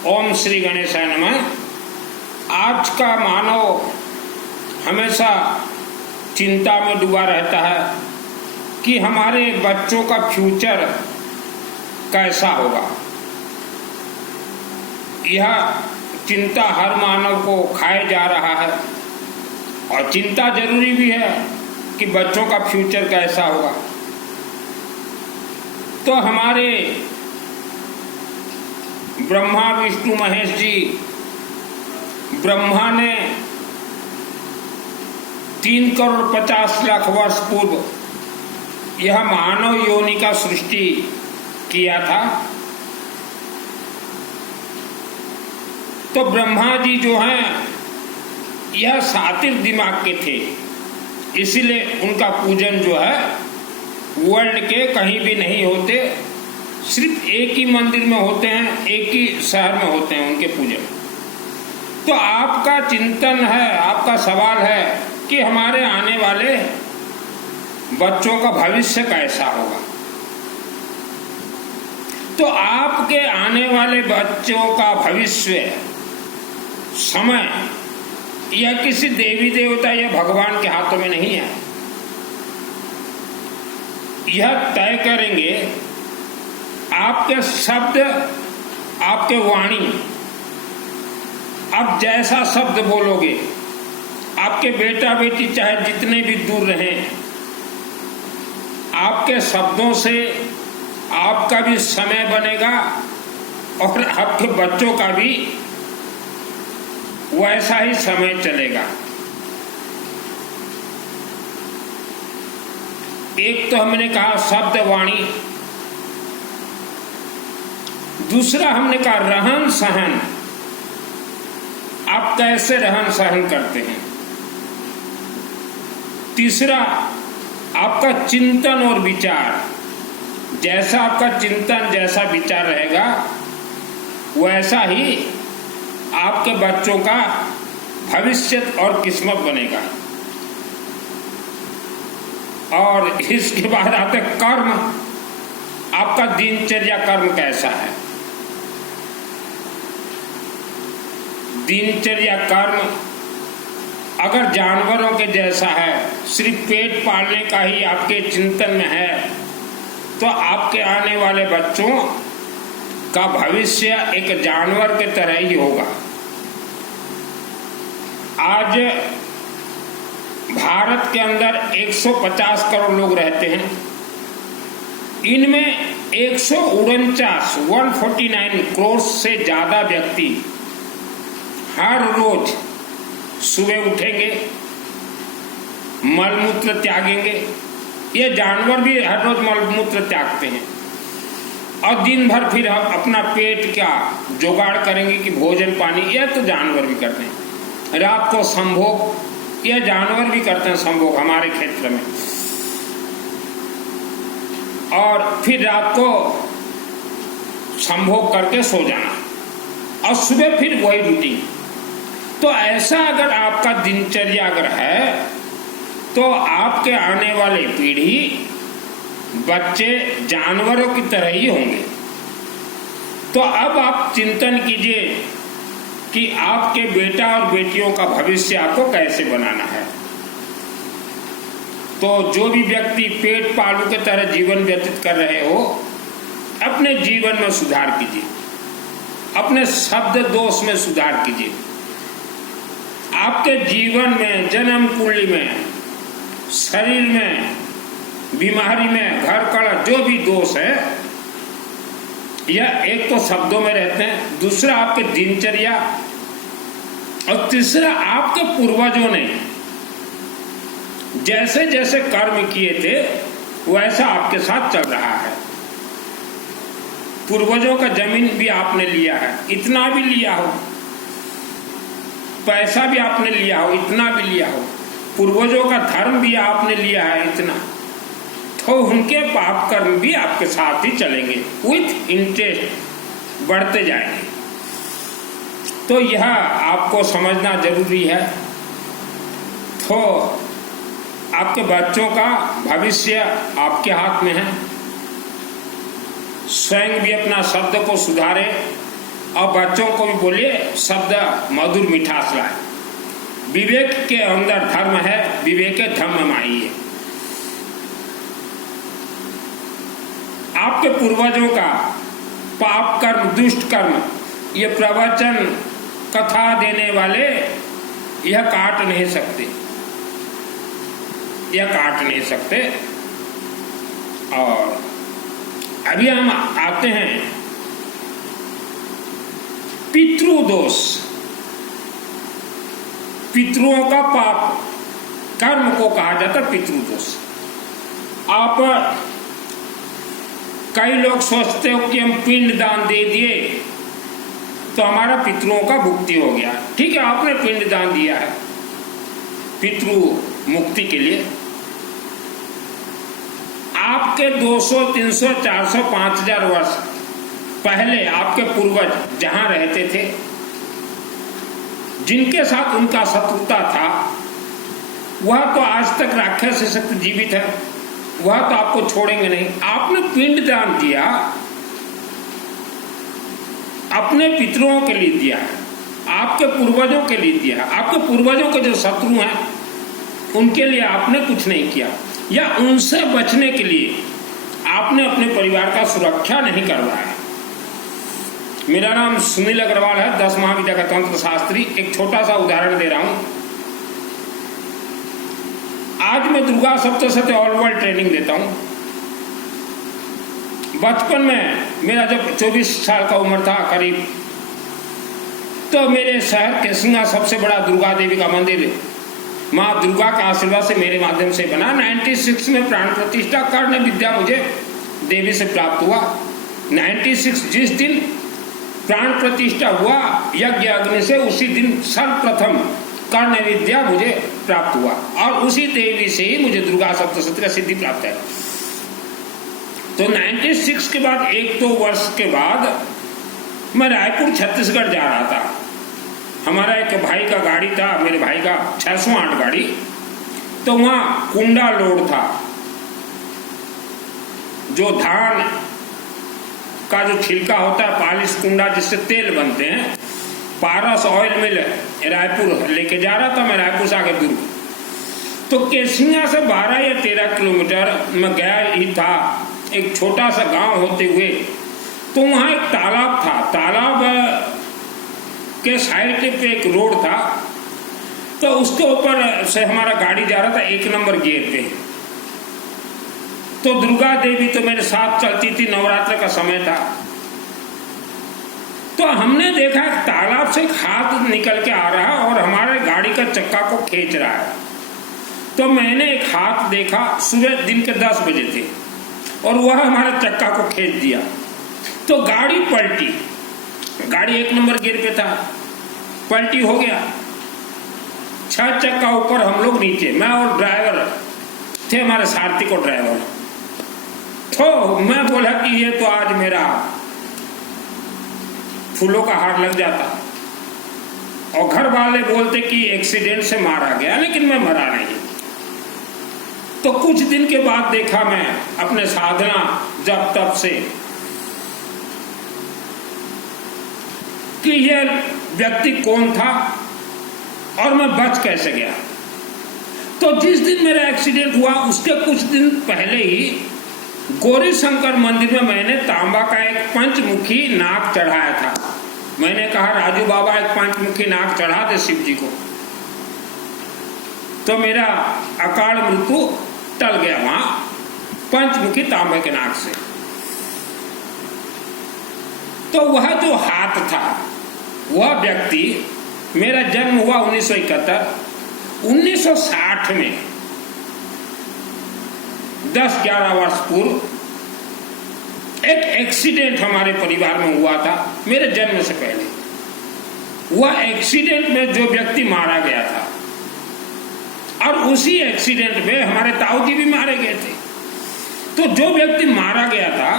ओम श्री गणेशाय नमः। आज का मानव हमेशा चिंता में डूबा रहता है कि हमारे बच्चों का फ्यूचर कैसा होगा। यह चिंता हर मानव को खाए जा रहा है और चिंता जरूरी भी है कि बच्चों का फ्यूचर कैसा होगा। तो हमारे ब्रह्मा विष्णु महेश जी, ब्रह्मा ने 3 करोड़ 50 लाख वर्ष पूर्व यह मानव योनि का सृष्टि किया था। तो ब्रह्मा जी जो हैं यह सातिर दिमाग के थे, इसीलिए उनका पूजन जो है वर्ल्ड के कहीं भी नहीं होते, सिर्फ एक ही मंदिर में होते हैं, एक ही शहर में होते हैं उनके पूजन। तो आपका चिंतन है, आपका सवाल है कि हमारे आने वाले बच्चों का भविष्य कैसा होगा। तो आपके आने वाले बच्चों का भविष्य समय यह किसी देवी देवता या भगवान के हाथों में नहीं है। यह तय करेंगे आपके शब्द, आपके वाणी। आप जैसा शब्द बोलोगे, आपके बेटा बेटी चाहे जितने भी दूर रहें, आपके शब्दों से आपका भी समय बनेगा और आपके बच्चों का भी वैसा ही समय चलेगा। एक तो हमने कहा शब्द वाणी, दूसरा हमने कहा रहन सहन। आप कैसे रहन सहन करते हैं। तीसरा आपका चिंतन और विचार। जैसा आपका चिंतन, जैसा विचार रहेगा वैसा ही आपके बच्चों का भविष्य और किस्मत बनेगा। और इसके बाद आते कर्म। आपका दिनचर्या कर्म कैसा है। दिनचर्या कर्म अगर जानवरों के जैसा है, सिर्फ पेट पालने का ही आपके चिंतन में है, तो आपके आने वाले बच्चों का भविष्य एक जानवर के तरह ही होगा। आज भारत के अंदर 150 करोड़ लोग रहते हैं। इनमें 149 करोड़ से ज्यादा व्यक्ति हर रोज सुबह उठेंगे, मलमूत्र त्यागेंगे। ये जानवर भी हर रोज मलमूत्र त्यागते हैं और दिन भर फिर हम अपना पेट क्या जुगाड़ करेंगे कि भोजन पानी, यह तो जानवर भी करते हैं। रात को संभोग, यह जानवर भी करते हैं संभोग हमारे क्षेत्र में। और फिर रात को संभोग करके सो जाना और सुबह फिर वही रूटीन। तो ऐसा अगर आपका दिनचर्या अगर है तो आपके आने वाली पीढ़ी बच्चे जानवरों की तरह ही होंगे। तो अब आप चिंतन कीजिए कि आपके बेटा और बेटियों का भविष्य आपको कैसे बनाना है। तो जो भी व्यक्ति पेट पालू के तरह जीवन व्यतीत कर रहे हो, अपने जीवन में सुधार कीजिए, अपने शब्द दोष में सुधार कीजिए। आपके जीवन में, जन्म कुंडली में, शरीर में, बीमारी में, घर कड़ा जो भी दोष है, यह एक तो शब्दों में रहते हैं, दूसरा आपके दिनचर्या, और तीसरा आपके पूर्वजों ने जैसे जैसे कर्म किए थे वैसा आपके साथ चल रहा है। पूर्वजों का जमीन भी आपने लिया है, इतना भी लिया हो, पैसा भी आपने लिया हो, इतना भी लिया हो, पूर्वजों का धर्म भी आपने लिया है इतना, तो उनके पाप कर्म भी आपके साथ ही चलेंगे, विथ इंटरेस्ट बढ़ते जाएंगे। तो यह आपको समझना जरूरी है। तो आपके बच्चों का भविष्य आपके हाथ में है। स्वयं भी अपना शब्द को सुधारे, और बच्चों को भी बोलिए शब्द मधुर मिठास लाए। विवेक के अंदर धर्म है, विवेक धर्म माई है। आपके पूर्वजों का पाप कर्म, दुष्ट कर्म, ये प्रवचन कथा देने वाले यह काट नहीं सकते, यह काट नहीं सकते। और अभी हम आते हैं पितृदोष। पितरों का पाप कर्म को कहा जाता है पितृदोष। आप कई लोग सोचते हो कि हम पिंड दान दे दिए तो हमारा पितरों का मुक्ति हो गया। ठीक है, आपने पिंड दान दिया है पितृ मुक्ति के लिए। आपके 200, 300, 400, 5000 वर्ष पहले आपके पूर्वज जहां रहते थे, जिनके साथ उनका शत्रुता था, वह तो आज तक राक्षस से शत्रु जीवित है, वह तो आपको छोड़ेंगे नहीं। आपने पिंड दान दिया, अपने पितरों के लिए दिया, आपके पूर्वजों के लिए दिया। आपके पूर्वजों के जो शत्रु हैं उनके लिए आपने कुछ नहीं किया, या उनसे बचने के लिए आपने अपने परिवार का सुरक्षा नहीं करवाया। मेरा नाम सुनील अग्रवाल है, 10 महाविद्या का तंत्र शास्त्री। एक छोटा सा उदाहरण दे रहा हूं। आज मैं Durga Saptashati all world training देता हूं। बचपन में मेरा जब 24 साल का उम्र था करीब, तो मेरे शहर केसिंगा सबसे बड़ा दुर्गा देवी का मंदिर माँ दुर्गा का आशीर्वाद से मेरे माध्यम से बना। 96 में प्राण प्रतिष्ठा कर्ण विद्या मुझे देवी से प्राप्त हुआ। 96 जिस दिन प्राण प्रतिष्ठा हुआ यज्ञ अग्नि से, उसी दिन सर्वप्रथम कर्ण विद्या मुझे प्राप्त हुआ, और उसी देवी से ही मुझे दुर्गा सप्तशती का सिद्धि प्राप्त है। तो 96 के बाद 1-2 वर्ष के बाद मैं रायपुर छत्तीसगढ़ जा रहा था। हमारा एक भाई का गाड़ी था, मेरे भाई का 608 गाड़ी। तो वहाँ कुंडा लोड था, जो धान का जो छिलका होता है, पालिश कुंडा जिससे तेल बनते हैं, पारस ऑयल मिल रायपुर लेके जा रहा था मैं, रायपुर से आगे दुर्ग। तो केसिंगा से 12 या 13 किलोमीटर मैं गया ही था, एक छोटा सा गांव होते हुए। तो वहाँ एक तालाब था, तालाब के साइड पे एक रोड था, तो उसके ऊपर से हमारा गाड़ी जा रहा था 1 नंबर गियर पे। तो दुर्गा देवी तो मेरे साथ चलती थी, नवरात्र का समय था। तो हमने देखा तालाब से एक हाथ निकल के आ रहा है और हमारे गाड़ी का चक्का को खींच रहा है। तो मैंने एक हाथ देखा, सुबह दिन के 10 बजे थे, और वह हमारे चक्का को खींच दिया। तो गाड़ी पलटी, गाड़ी 1 नंबर गियर पे था, पलटी हो गया। 6 चक्का ऊपर, हम लोग नीचे, मैं और ड्राइवर थे, हमारे सारथी को ड्राइवर। तो मैं बोला कि ये तो आज मेरा फूलों का हार लग जाता, और घर वाले बोलते कि एक्सीडेंट से मारा गया, लेकिन मैं मरा नहीं। तो कुछ दिन के बाद देखा मैं अपने साधना जब तब से कि यह व्यक्ति कौन था और मैं बच कैसे गया। तो जिस दिन मेरा एक्सीडेंट हुआ उसके कुछ दिन पहले ही गौरी शंकर मंदिर में मैंने तांबा का एक पंचमुखी नाग चढ़ाया था। मैंने कहा राजू बाबा एक पंचमुखी नाग चढ़ा दे शिव जी को, तो मेरा अकाल मृत्यु टल गया वहां पंचमुखी तांबे के नाग से। तो वह जो हाथ था, वह व्यक्ति, मेरा जन्म हुआ 1971, 1960 में 10-11 वर्ष पूर्व एक एक्सीडेंट हमारे परिवार में हुआ था, मेरे जन्म से पहले। वह एक्सीडेंट में जो व्यक्ति मारा गया था, और उसी एक्सीडेंट में हमारे ताऊ जी भी मारे गए थे। तो जो व्यक्ति मारा गया था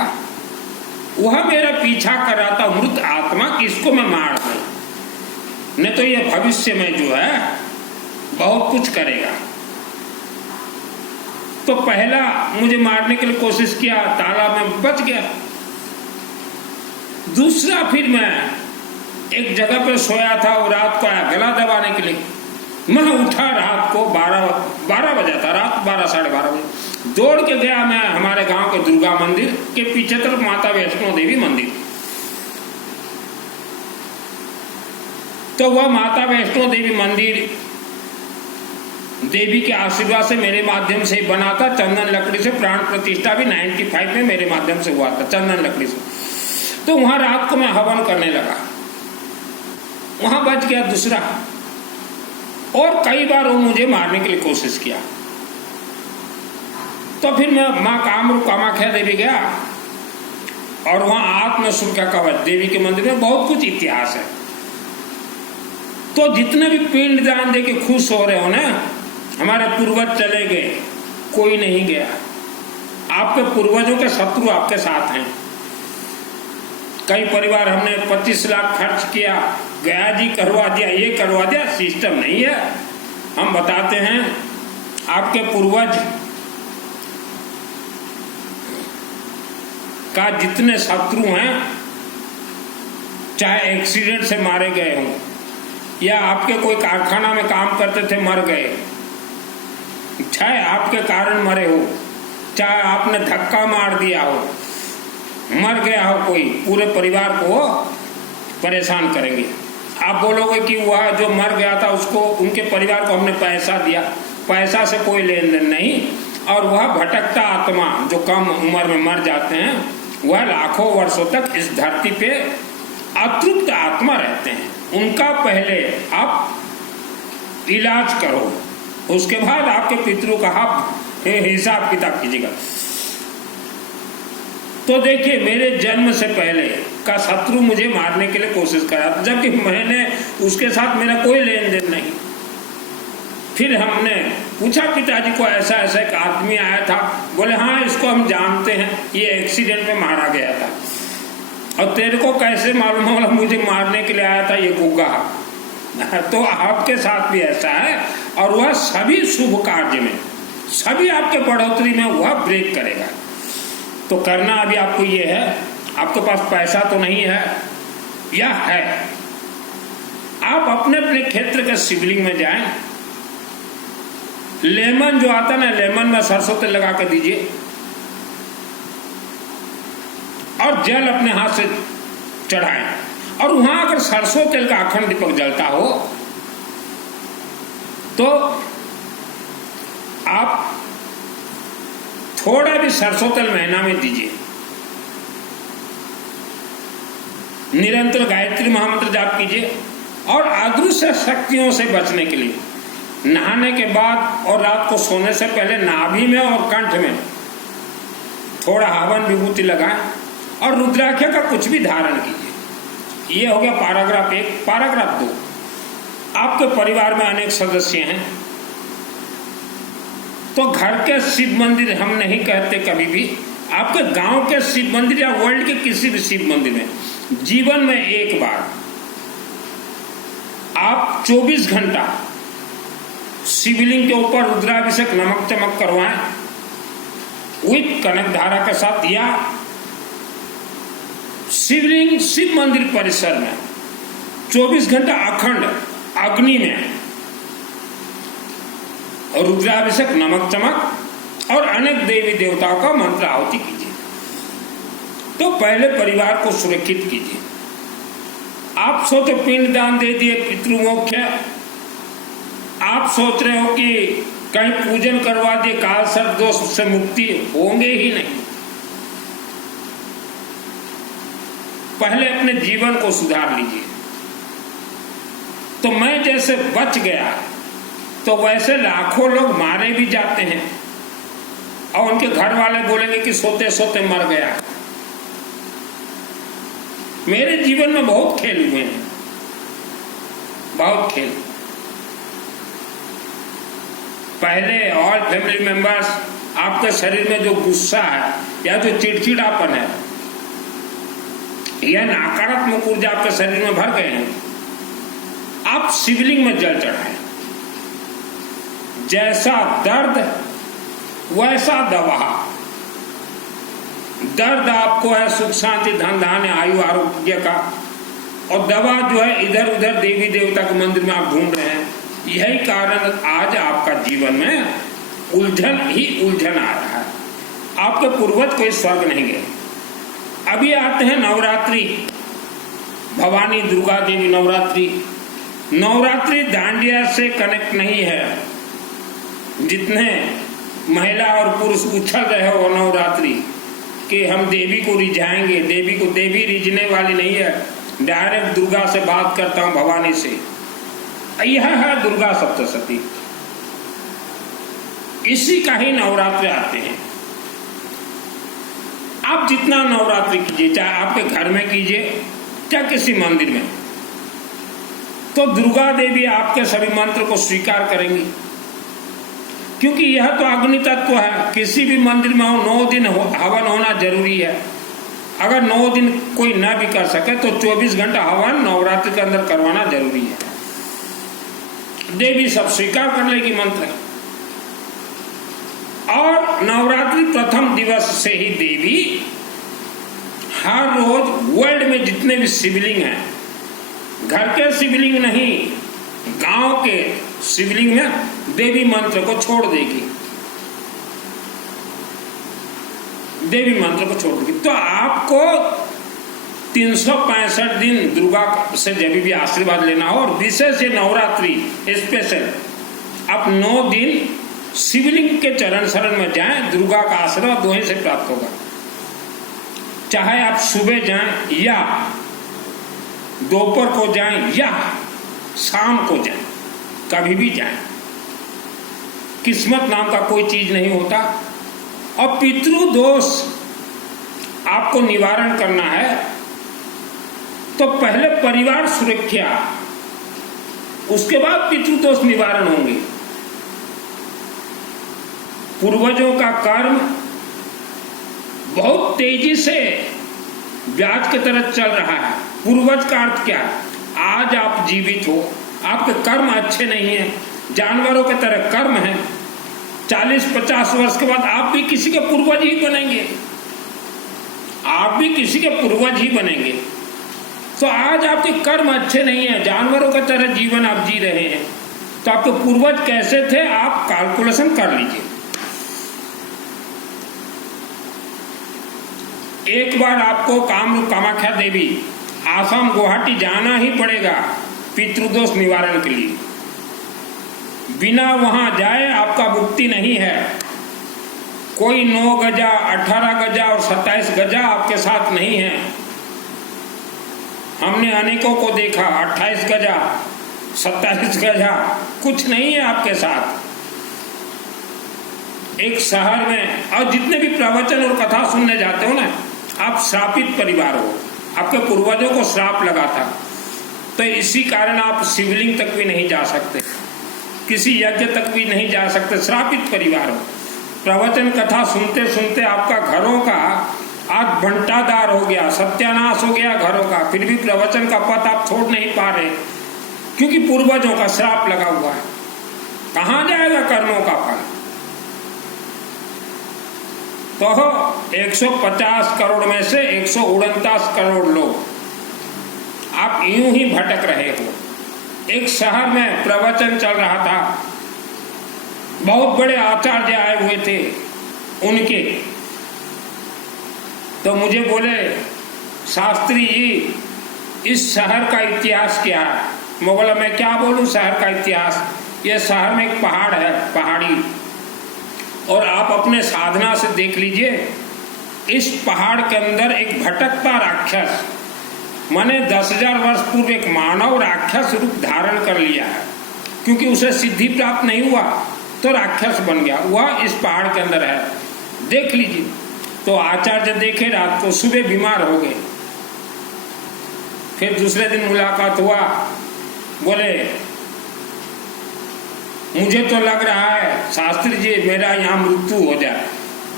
वह मेरा पीछा कर रहा था, मृत आत्मा, किसको मैं मार दूं, नहीं तो यह भविष्य में जो है बहुत कुछ करेगा। तो पहला मुझे मारने के लिए कोशिश किया, तालाब में बच गया। दूसरा फिर मैं एक जगह पे सोया था और रात को आया गला दबाने के लिए। मैं उठा रात को 12 बजा था, रात 12 साढ़े 12 बजे दौड़ के गया मैं हमारे गांव के दुर्गा मंदिर के पीछे तरफ माता वैष्णो देवी मंदिर। तो वह माता वैष्णो देवी मंदिर देवी के आशीर्वाद से मेरे माध्यम से बना था। चंदन लकड़ी से प्राण प्रतिष्ठा भी 95 में मेरे माध्यम से हुआ था, चंदन लकड़ी से। तो वहां रात को मैं हवन करने लगा, वहां बच गया दूसरा। और कई बार वो मुझे मारने के लिए कोशिश किया। तो फिर मैं मां कामाख्या देवी गया और वहां आत्म सुरक्षा कवच देवी के मंदिर में बहुत कुछ इतिहास है। तो जितने भी पिंड दान दे के खुश हो रहे हो ना, हमारे पूर्वज चले गए, कोई नहीं गया। आपके पूर्वजों के शत्रु आपके साथ हैं। कई परिवार हमने 25 लाख खर्च किया, गया जी करवा दिया, ये करवा दिया, सिस्टम नहीं है। हम बताते हैं आपके पूर्वज का जितने शत्रु हैं, चाहे एक्सीडेंट से मारे गए हों या आपके कोई कारखाना में काम करते थे मर गए, चाहे आपके कारण मरे हो, चाहे आपने धक्का मार दिया हो, मर गया हो कोई, पूरे परिवार को परेशान करेंगे। आप बोलोगे कि वह जो मर गया था उसको, उनके परिवार को हमने पैसा दिया, पैसा से कोई लेन देन नहीं। और वह भटकता आत्मा जो कम उम्र में मर जाते हैं, वह लाखों वर्षों तक इस धरती पे अतृप्त आत्मा रहते हैं। उनका पहले आप इलाज करो, उसके बाद आपके पितरों का आप हिसाब किताब कीजिएगा। तो देखिए, मेरे जन्म से पहले का शत्रु मुझे मारने के लिए कोशिश करा, जबकि मैंने उसके साथ मेरा कोई लेन देन नहीं। फिर हमने पूछा पिताजी को, ऐसा ऐसा एक आदमी आया था। बोले हाँ, इसको हम जानते हैं, ये एक्सीडेंट में मारा गया था। और तेरे को कैसे मालूम होगा? मुझे मारने के लिए आया था ये गुग्गा। तो आपके साथ भी ऐसा है। और वह सभी शुभ कार्य में, सभी आपके बढ़ोतरी में वह ब्रेक करेगा। तो करना अभी आपको ये है, आपके पास पैसा तो नहीं है या है, आप अपने अपने क्षेत्र के शिवलिंग में जाएं, लेमन जो आता ना, लेमन में सरसों तेल लगा कर दीजिए और जल अपने हाथ से चढ़ाएं। और वहां अगर सरसों तेल का अखंड दीपक जलता हो तो आप थोड़ा भी सरसों तेल महीना में दीजिए। निरंतर गायत्री महामंत्र जाप कीजिए। और अदृश्य शक्तियों से बचने के लिए नहाने के बाद और रात को सोने से पहले नाभि में और कंठ में थोड़ा हवन विभूति लगाएं और रुद्राक्ष का कुछ भी धारण कीजिए। ये हो गया पैराग्राफ 1। पैराग्राफ 2, आपके परिवार में अनेक सदस्य हैं, तो घर के शिव मंदिर हम नहीं कहते कभी भी, आपके गांव के शिव मंदिर या वर्ल्ड के किसी भी शिव मंदिर में जीवन में एक बार आप 24 घंटा शिवलिंग के ऊपर रुद्राभिषेक नमक चमक करवाएं विद कनक धारा के साथ, या शिवलिंग शिव मंदिर परिसर में 24 घंटा अखंड अग्नि में रुद्राभिषेक नमक चमक और अनेक देवी देवताओं का मंत्र आहुति कीजिए। तो पहले परिवार को सुरक्षित कीजिए। आप सोचो पिंड दान दे दिए, पितृमोक्ष, आप सोच रहे हो कि कहीं पूजन करवा दिए, काल सर्प दोष से मुक्ति, होंगे ही नहीं। पहले अपने जीवन को सुधार लीजिए। तो मैं जैसे बच गया, तो वैसे लाखों लोग मारे भी जाते हैं और उनके घर वाले बोलेंगे कि सोते सोते मर गया। मेरे जीवन में बहुत खेल हुए हैं, बहुत खेल। पहले ऑल फैमिली मेंबर्स, आपके शरीर में जो गुस्सा है या जो चिड़चिड़ापन है या नकारात्मक ऊर्जा आपके शरीर में भर गए हैं, आप शिवलिंग में जल चढ़ाएं। जैसा दर्द वैसा दवा। दर्द आपको है सुख शांति धन धान्य आयु आरोग्य का, और दवा जो है इधर उधर देवी देवता के मंदिर में आप ढूंढ रहे हैं। यही कारण आज आपका जीवन में उलझन ही उलझन आ रहा है। आपके पूर्वज कोई स्वर्ग नहीं गए। अभी आते हैं नवरात्रि, भवानी दुर्गा देवी नवरात्रि। नवरात्रि दांडिया से कनेक्ट नहीं है। जितने महिला और पुरुष उछल रहे हो नवरात्रि कि हम देवी को रिझाएंगे, देवी रिझने वाली नहीं है। डायरेक्ट दुर्गा से बात करता हूं, भवानी से। यह है दुर्गा सप्तशती। इसी का ही नवरात्रि आते हैं। आप जितना नवरात्रि कीजिए, चाहे आपके घर में कीजिए चाहे किसी मंदिर में, तो दुर्गा देवी आपके सभी मंत्र को स्वीकार करेंगी। क्योंकि यह तो अग्नि तत्व है। किसी भी मंदिर में हो 9 दिन हवन होना जरूरी है। अगर 9 दिन कोई ना भी कर सके तो 24 घंटा हवन नवरात्रि के अंदर करवाना जरूरी है। देवी सब स्वीकार कर लेगी मंत्र। और नवरात्रि प्रथम दिवस से ही देवी हर रोज वर्ल्ड में जितने भी शिवलिंग हैं, घर के शिवलिंग नहीं, गांव के शिवलिंग में देवी मंत्र को छोड़ देगी। देवी मंत्र को छोड़ देगी। तो आपको 365 दिन दुर्गा से जब भी आशीर्वाद लेना हो, और विशेष नवरात्रि स्पेशल, आप 9 दिन शिवलिंग के चरण शरण में जाएं, दुर्गा का आशीर्वाद वहीं से प्राप्त होगा। चाहे आप सुबह जाएं या दोपहर को जाएं या शाम को जाएं, कभी भी जाएं। किस्मत नाम का कोई चीज नहीं होता। और पितृदोष आपको निवारण करना है तो पहले परिवार सुरक्षा, उसके बाद पितृदोष निवारण होंगे। पूर्वजों का कर्म बहुत तेजी से ब्याज की तरह चल रहा है। पूर्वज का अर्थ क्या? आज आप जीवित हो, आपके कर्म अच्छे नहीं हैं, जानवरों की तरह कर्म है। 40-50 वर्ष के बाद आप भी किसी के पूर्वज ही बनेंगे। आप भी किसी के पूर्वज ही बनेंगे। तो आज आपके कर्म अच्छे नहीं है, जानवरों की तरह जीवन आप जी रहे हैं, तो आपके पूर्वज कैसे थे आप कैलकुलेशन कर लीजिए। एक बार आपको कामरूप कामाख्या देवी आसाम गुवाहाटी जाना ही पड़ेगा पितृदोष निवारण के लिए। बिना वहां जाए आपका मुक्ति नहीं है। कोई 9 गजा, 18 गजा और 27 गजा आपके साथ नहीं है। हमने अनेकों को देखा, 28 गजा, 27 गजा, कुछ नहीं है आपके साथ। एक शहर में, और जितने भी प्रवचन और कथा सुनने जाते हो ना, आप श्रापित परिवार हो, आपके पूर्वजों को श्राप लगा था, तो इसी कारण आप शिवलिंग तक भी नहीं जा सकते, किसी यज्ञ तक भी नहीं जा सकते। श्रापित परिवार हो। प्रवचन कथा सुनते सुनते आपका घरों का आज भंटादार हो गया, सत्यानाश हो गया घरों का, फिर भी प्रवचन का पथ आप छोड़ नहीं पा रहे, क्योंकि पूर्वजों का श्राप लगा हुआ है। कहां जाएगा कर्मों का फल? तो 150 करोड़ में से 149 करोड़ लोग आप यूं ही भटक रहे हो। एक शहर में प्रवचन चल रहा था, बहुत बड़े आचार्य आए हुए थे उनके, तो मुझे बोले, शास्त्री जी इस शहर का इतिहास क्या है? मैं बोला, मैं क्या बोलूं शहर का इतिहास? ये शहर में एक पहाड़ है, पहाड़ी, और आप अपने साधना से देख लीजिए, इस पहाड़ के अंदर एक भटकता राक्षस, माने 10,000 वर्ष पूर्व एक मानव राक्षस रूप धारण कर लिया है, क्योंकि उसे सिद्धि प्राप्त नहीं हुआ तो राक्षस बन गया। वह इस पहाड़ के अंदर है, देख लीजिए। तो आचार्य देखे, रात को, सुबह बीमार हो गए। फिर दूसरे दिन मुलाकात हुआ, बोले, मुझे तो लग रहा है शास्त्री जी मेरा यहाँ मृत्यु हो जाए।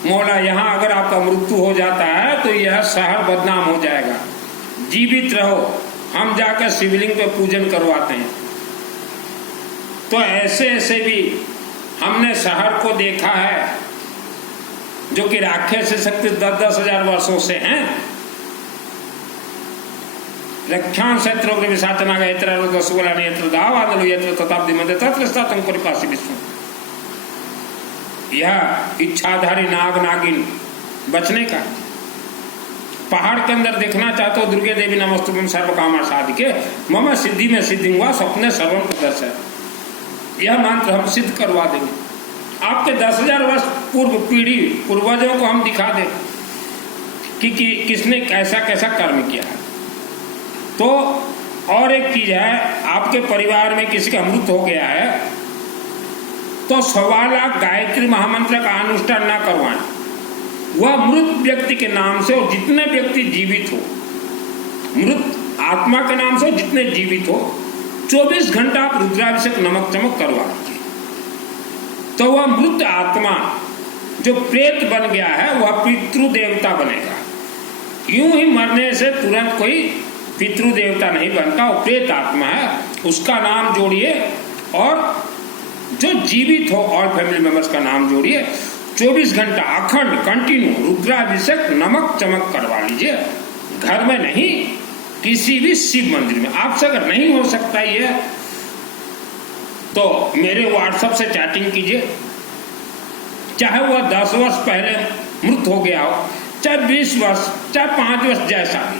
मौला, यहाँ अगर आपका मृत्यु हो जाता है तो यह शहर बदनाम हो जाएगा, जीवित रहो, हम जाकर शिवलिंग पे पूजन करवाते हैं। तो ऐसे ऐसे भी हमने शहर को देखा है जो कि राक्षस से शक्ति 10-10 हजार वर्षों से हैं। रक्षां शत्रुग्र विशाचना यत्र रसगोला यत्र दावानलो यत्र तथाब्दि मध्य तत्र स्थातुं परिपासी विष्णु। यह इच्छाधारी नाग नागिन बचने का। पहाड़ के अंदर देखना चाहते हो दुर्गे देवी नमस्तुभ्यं सर्व कामा साधिके मम सिद्धि में सिद्धि हुआ स्वप्ने सर्वम प्रदर्शय। यह मंत्र हम सिद्ध करवा देंगे। आपके 10,000 वर्ष पूर्व पीढ़ी पूर्वजों को हम दिखा दें कि किसने कैसा कैसा कर्म किया है। तो और एक चीज है, आपके परिवार में किसी का मृत हो गया है तो 1.25 लाख गायत्री महामंत्र का अनुष्ठान न करवाएं। वह मृत व्यक्ति के नाम से और जितने व्यक्ति जीवित हो, मृत आत्मा के नाम से जितने जीवित हो, 24 घंटा आप रुद्राभिषेक नमक चमक करवा लीजिए। तो वह मृत आत्मा जो प्रेत बन गया है वह पितृदेवता बनेगा। यूं ही मरने से तुरंत कोई पितृदेवता नहीं बनता, वो प्रेत आत्मा है, उसका नाम जोड़िए और जो जीवित हो और फैमिली मेंबर्स का नाम जोड़िए। 24 घंटा अखंड कंटिन्यू रुद्राभिषेक नमक चमक करवा लीजिए। घर में नहीं, किसी भी शिव मंदिर में। आपसे अगर नहीं हो सकता ये तो मेरे व्हाट्सएप से चैटिंग कीजिए। चाहे वह 10 वर्ष पहले मृत हो गया हो, चाहे 20 वर्ष, चाहे 5 वर्ष, जैसा भी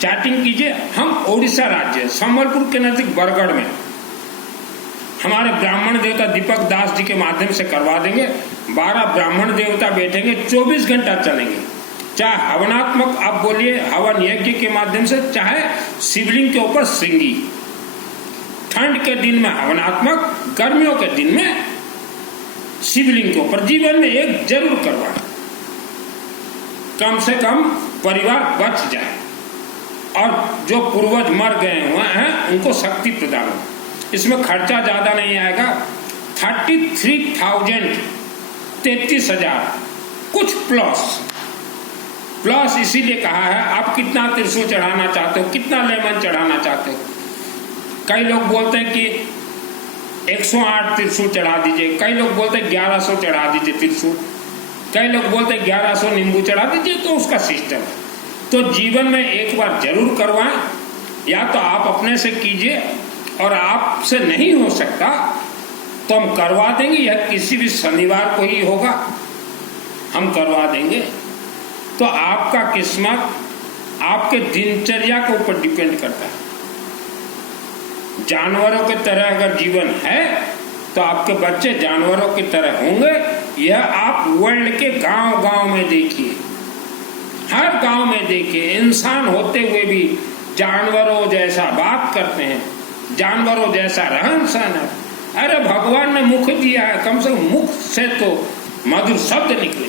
चैटिंग कीजिए। हम ओडिशा राज्य संबलपुर के नजदीक बरगढ़ में हमारे ब्राह्मण देवता दीपक दास जी के माध्यम से करवा देंगे। 12 ब्राह्मण देवता बैठेंगे, 24 घंटा चलेंगे। चाहे हवनात्मक आप बोलिए हवन यज्ञ के माध्यम से, चाहे शिवलिंग के ऊपर श्रृंगी। ठंड के दिन में हवनात्मक, गर्मियों के दिन में शिवलिंग के ऊपर। जीवन में एक जरूर करवाएं, कम से कम परिवार बच जाए और जो पूर्वज मर गए हुए हैं उनको शक्ति प्रदान हो। इसमें खर्चा ज्यादा नहीं आएगा। 33,000 कुछ प्लस इसीलिए कहा है। आप कितना त्रिशूल चढ़ाना चाहते हो, कितना लेमन चढ़ाना चाहते हो। कई लोग बोलते हैं कि 108 त्रिशूल चढ़ा दीजिए, कई लोग बोलते हैं 1100 चढ़ा दीजिए त्रिशूल, कई लोग बोलते हैं 1100 नींबू चढ़ा दीजिए। तो उसका सिस्टम तो जीवन में एक बार जरूर करवाएं। या तो आप अपने से कीजिए और आपसे नहीं हो सकता तो हम करवा देंगे। यह किसी भी शनिवार को ही होगा, हम करवा देंगे। तो आपका किस्मत आपके दिनचर्या के ऊपर डिपेंड करता है। जानवरों की तरह अगर जीवन है तो आपके बच्चे जानवरों की तरह होंगे। यह आप वर्ल्ड के गांव-गांव में देखिए, हर गांव में देखिए। इंसान होते हुए भी जानवरों जैसा बात करते हैं, जानवरों जैसा रहन सहन है। अरे भगवान ने मुख दिया है, कम से कम मुख से तो मधुर शब्द निकले।